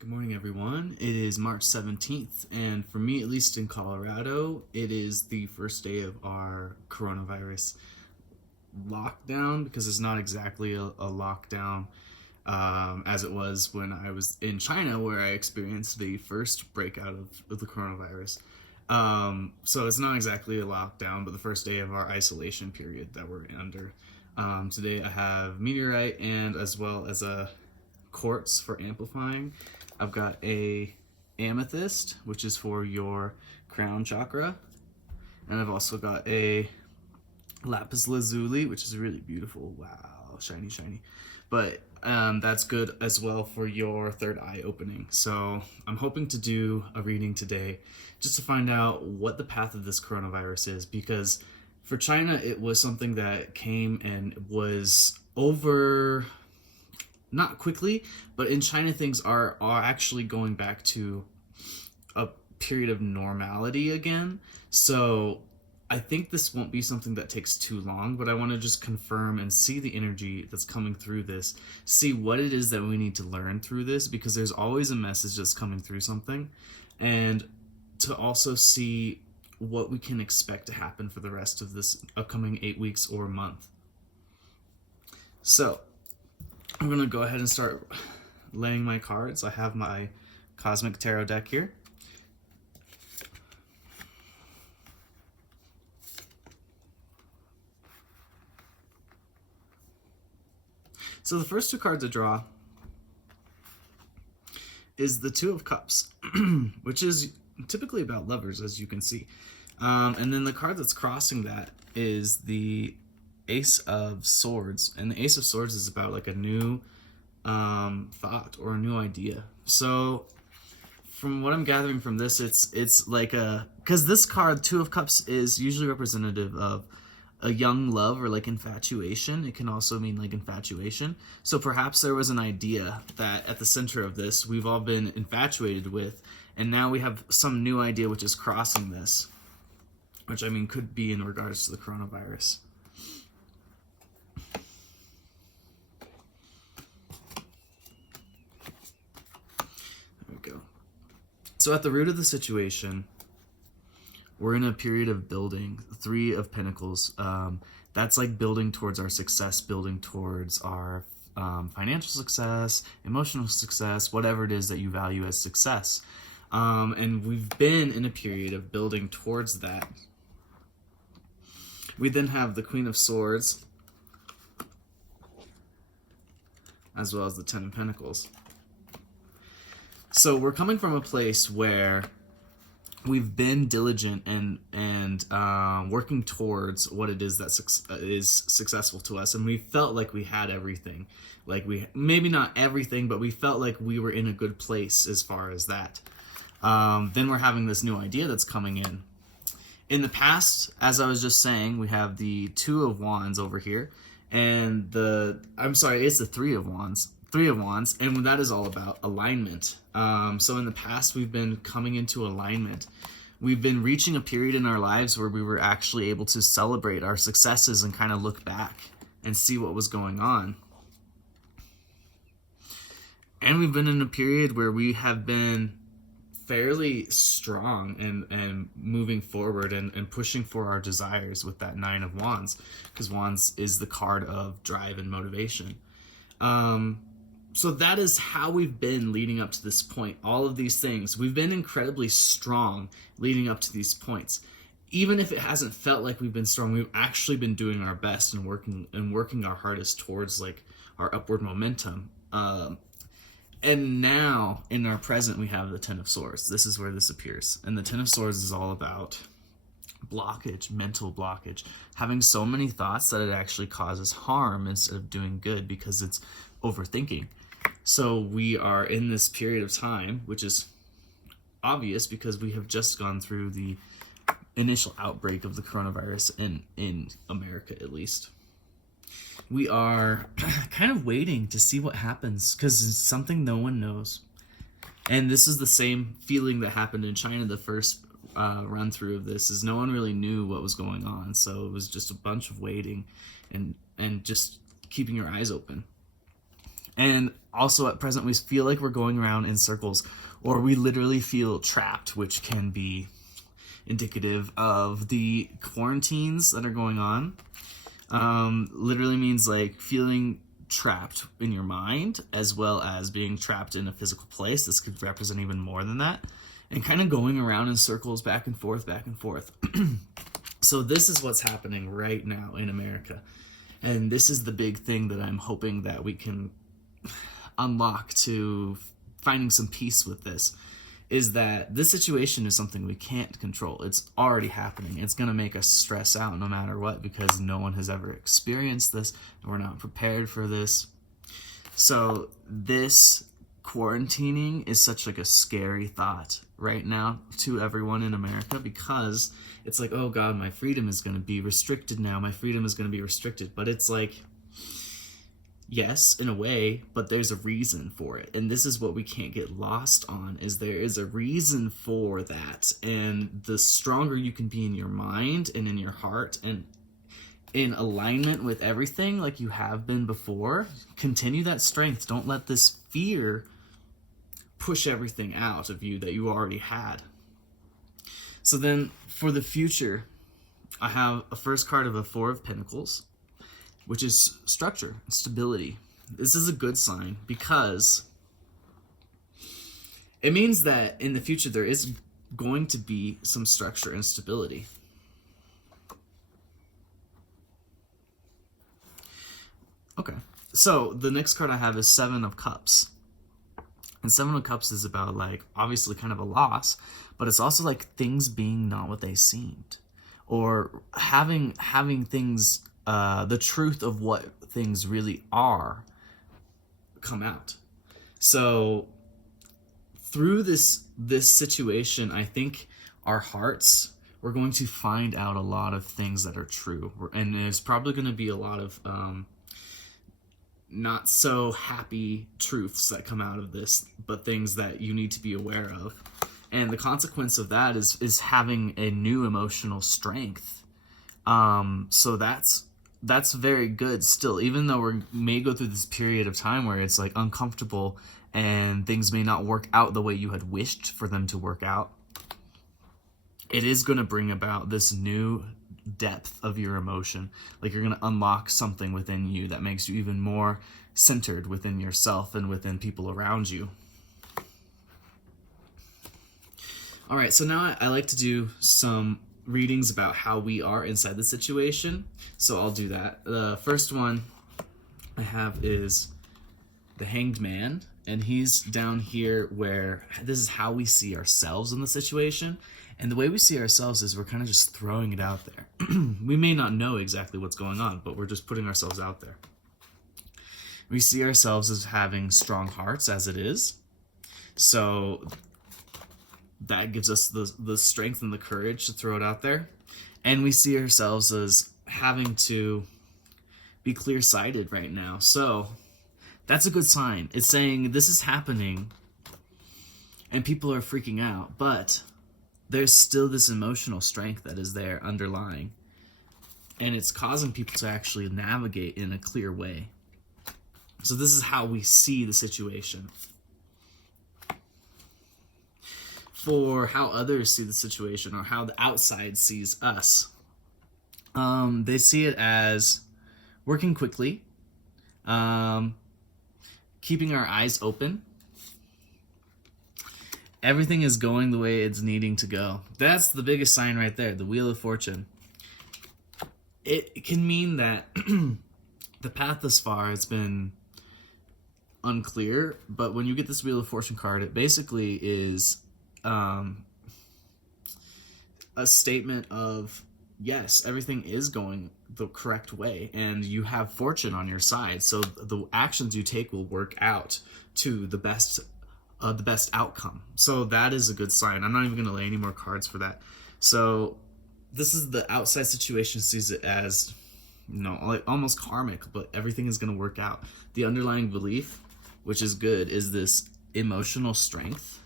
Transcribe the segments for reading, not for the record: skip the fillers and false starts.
Good morning, everyone. It is March 17th, and for me, at least in Colorado, it is the first day of our coronavirus lockdown because it's not exactly a lockdown as it was when I was in China, where I experienced the first breakout of the coronavirus. So it's not exactly a lockdown, but the first day of our isolation period that we're under. Today I have meteorite and as well as a quartz for amplifying. I've got a amethyst, which is for your crown chakra, and I've also got a lapis lazuli, which is really beautiful. Wow, shiny, shiny. But that's good as well for your third eye opening. So I'm hoping to do a reading today just to find out what the path of this coronavirus is, because for China, it was something that came and was over not quickly, but in China things are actually going back to a period of normality again. So I think this won't be something that takes too long, but I want to just confirm and see the energy that's coming through this, see what it is that we need to learn through this, because there's always a message that's coming through something, and to also see what we can expect to happen for the rest of this upcoming 8 weeks or month. So I'm going to go ahead and start laying my cards. I have my Cosmic Tarot deck here. So the first two cards I draw is the Two of Cups, which is typically about lovers, as you can see. And then the card that's crossing that is the Ace of Swords. And the Ace of Swords is about like a new thought or a new idea. So from what I'm gathering from this, it's like because this card, Two of Cups, is usually representative of a young love or like infatuation. It can also mean like infatuation. So perhaps there was an idea that at the center of this we've all been infatuated with, and now we have some new idea which is crossing this, which I mean could be in regards to the coronavirus. There we go. So at the root of the situation, we're in a period of building. Three of Pentacles. That's like building towards our success, building towards our financial success, emotional success, whatever it is that you value as success. And we've been in a period of building towards that. We then have the Queen of Swords, as well as the Ten of Pentacles. So we're coming from a place where we've been diligent and working towards what it is that is successful to us, and we felt like we had everything. Like we maybe not everything, but we felt like we were in a good place as far as that. Then we're having this new idea that's coming in. In the past, as I was just saying, we have the Two of Wands over here, and it's the Three of Wands. Three of Wands, and that is all about alignment. So in the past, we've been coming into alignment. We've been reaching a period in our lives where we were actually able to celebrate our successes and kind of look back and see what was going on. And we've been in a period where we have been fairly strong and moving forward and pushing for our desires with that Nine of Wands, because Wands is the card of drive and motivation. So that is how we've been leading up to this point. All of these things, we've been incredibly strong leading up to these points. Even if it hasn't felt like we've been strong, we've actually been doing our best and working our hardest towards like our upward momentum. And now in our present, we have the Ten of Swords. This is where this appears. And the Ten of Swords is all about blockage, mental blockage, having so many thoughts that it actually causes harm instead of doing good because it's overthinking. So we are in this period of time, which is obvious because we have just gone through the initial outbreak of the coronavirus in America, at least. We are kind of waiting to see what happens because it's something no one knows. And this is the same feeling that happened in China the first run through of this, is no one really knew what was going on. So it was just a bunch of waiting and just keeping your eyes open. And also at present, we feel like we're going around in circles, or we literally feel trapped, which can be indicative of the quarantines that are going on. Literally means like feeling trapped in your mind as well as being trapped in a physical place. This could represent even more than that. And kind of going around in circles back and forth, back and forth. So this is what's happening right now in America. And this is the big thing that I'm hoping that we can unlock to finding some peace with this, is that this situation is something we can't control. It's already happening. It's going to make us stress out no matter what, because no one has ever experienced this and we're not prepared for this. So this quarantining is such like a scary thought right now to everyone in America, because it's like, oh God, my freedom is going to be restricted now. My freedom is going to be restricted. But it's like, yes, in a way, but there's a reason for it. And this is what we can't get lost on, is there is a reason for that. And the stronger you can be in your mind and in your heart and in alignment with everything like you have been before, continue that strength. Don't let this fear push everything out of you that you already had. So then for the future, I have a first card of a Four of Pentacles, which is structure, stability. This is a good sign because it means that in the future there is going to be some structure and stability. Okay, so the next card I have is Seven of Cups. And Seven of Cups is about, like, obviously kind of a loss, but it's also like things being not what they seemed, or having things, the truth of what things really are come out. So through this situation, I think our hearts, we're going to find out a lot of things that are true, and there's probably going to be a lot of not so happy truths that come out of this, but things that you need to be aware of. And the consequence of that is having a new emotional strength. So that's very good still, even though we may go through this period of time where it's like uncomfortable and things may not work out the way you had wished for them to work out. It is going to bring about this new depth of your emotion. Like, you're going to unlock something within you that makes you even more centered within yourself and within people around you. All right, so now I like to do some readings about how we are inside the situation. So I'll do that. The first one I have is the Hanged Man, and he's down here where this is how we see ourselves in the situation. And the way we see ourselves is we're kind of just throwing it out there. We may not know exactly what's going on, but we're just putting ourselves out there. We see ourselves as having strong hearts as it is. So that gives us the strength and the courage to throw it out there. And we see ourselves as having to be clear-sighted right now. So that's a good sign. It's saying this is happening and people are freaking out, but there's still this emotional strength that is there underlying. And it's causing people to actually navigate in a clear way. So this is how we see the situation. For how others see the situation, or how the outside sees us, they see it as working quickly, keeping our eyes open. Everything is going the way it's needing to go. That's the biggest sign right there, the Wheel of Fortune. It can mean that the path thus far has been unclear, but when you get this Wheel of Fortune card, it basically is a statement of, yes, everything is going the correct way, and you have fortune on your side, so the actions you take will work out to the best outcome. So that is a good sign. I'm not even going to lay any more cards for that. So this is the outside situation sees it as, like almost karmic, but everything is going to work out. The underlying belief, which is good, is this emotional strength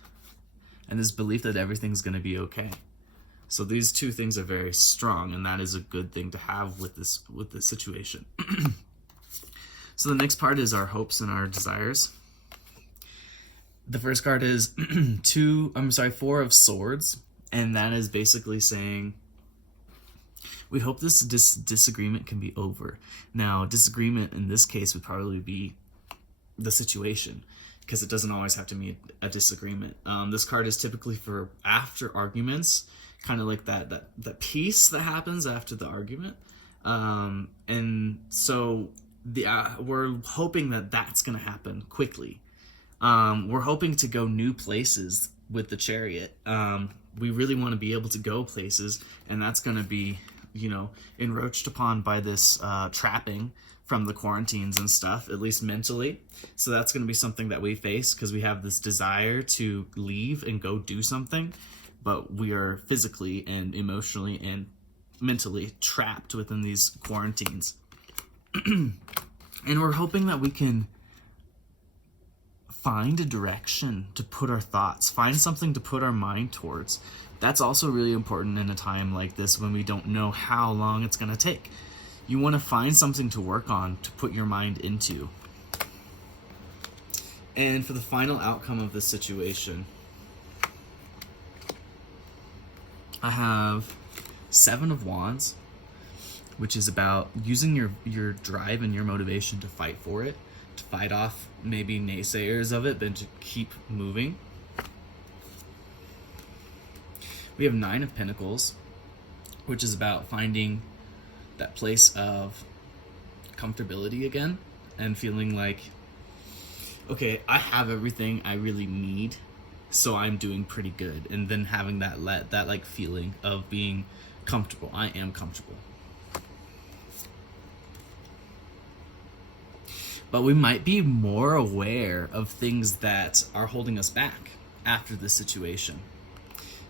and this belief that everything's going to be okay. So these two things are very strong, and that is a good thing to have with this situation. So the next part is our hopes and our desires. The first card is 4 of Swords, and that is basically saying we hope this disagreement can be over. Now, disagreement in this case would probably be the situation, because it doesn't always have to be a disagreement. This card is typically for after arguments, kind of like that peace that happens after the argument. And so we're hoping that that's going to happen quickly. We're hoping to go new places with the Chariot. We really want to be able to go places, and that's going to be, encroached upon by this trapping from the quarantines and stuff, at least mentally. So that's going to be something that we face, because we have this desire to leave and go do something, but we are physically and emotionally and mentally trapped within these quarantines. And we're hoping that we can find a direction to put our thoughts, find something to put our mind towards. That's also really important in a time like this when we don't know how long it's going to take. You want to find something to work on, to put your mind into. And for the final outcome of this situation, I have 7 of Wands, which is about using your drive and your motivation to fight for it, to fight off maybe naysayers of it, but to keep moving. We have 9 of Pentacles, which is about finding that place of comfortability again and feeling like, okay, I have everything I really need, so I'm doing pretty good. And then having that like feeling of being comfortable. I am comfortable. But we might be more aware of things that are holding us back after this situation.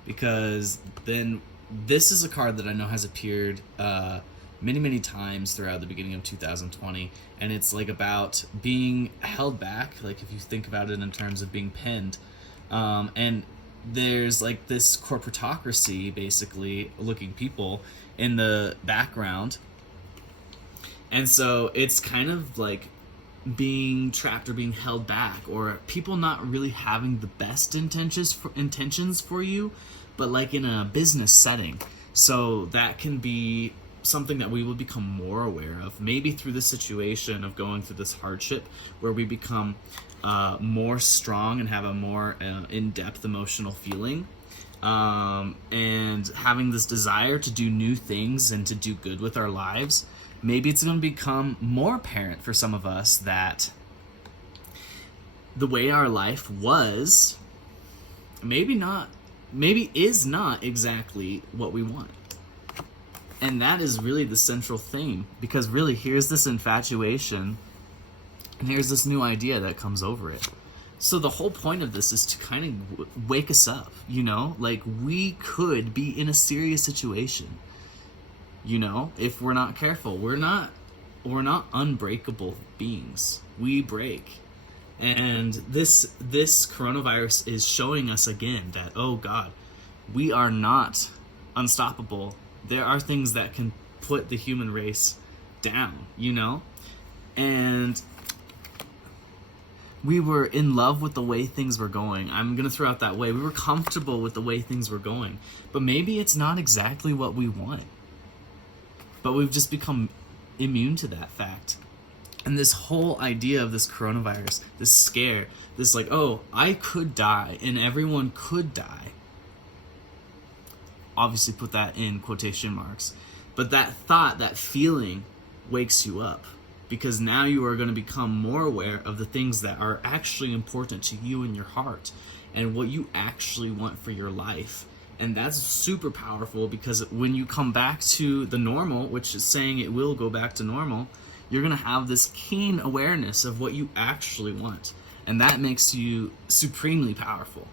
Because then this is a card that I know has appeared many times throughout the beginning of 2020. And it's like about being held back, like if you think about it in terms of being pinned. And there's like this corporatocracy, basically, looking people in the background. And so it's kind of like being trapped or being held back, or people not really having the best intentions for you, but like in a business setting. So that can be something that we will become more aware of, maybe through the situation of going through this hardship, where we become more strong and have a more in-depth emotional feeling, and having this desire to do new things and to do good with our lives. Maybe it's going to become more apparent for some of us that the way our life was maybe is not exactly what we want. And that is really the central theme, because really here's this infatuation and here's this new idea that comes over it. So the whole point of this is to kind of wake us up, like we could be in a serious situation. If we're not careful. We're not unbreakable beings. We break. And this coronavirus is showing us again that, oh God, we are not unstoppable. There are things that can put the human race down, And we were in love with the way things were going. I'm going to throw out that way. We were comfortable with the way things were going. But maybe it's not exactly what we want. But we've just become immune to that fact. And this whole idea of this coronavirus, this scare, this like, oh, I could die and everyone could die. Obviously put that in quotation marks. But that thought, that feeling wakes you up. Because now you are going to become more aware of the things that are actually important to you in your heart and what you actually want for your life. And that's super powerful, because when you come back to the normal, which is saying it will go back to normal, you're going to have this keen awareness of what you actually want. And that makes you supremely powerful.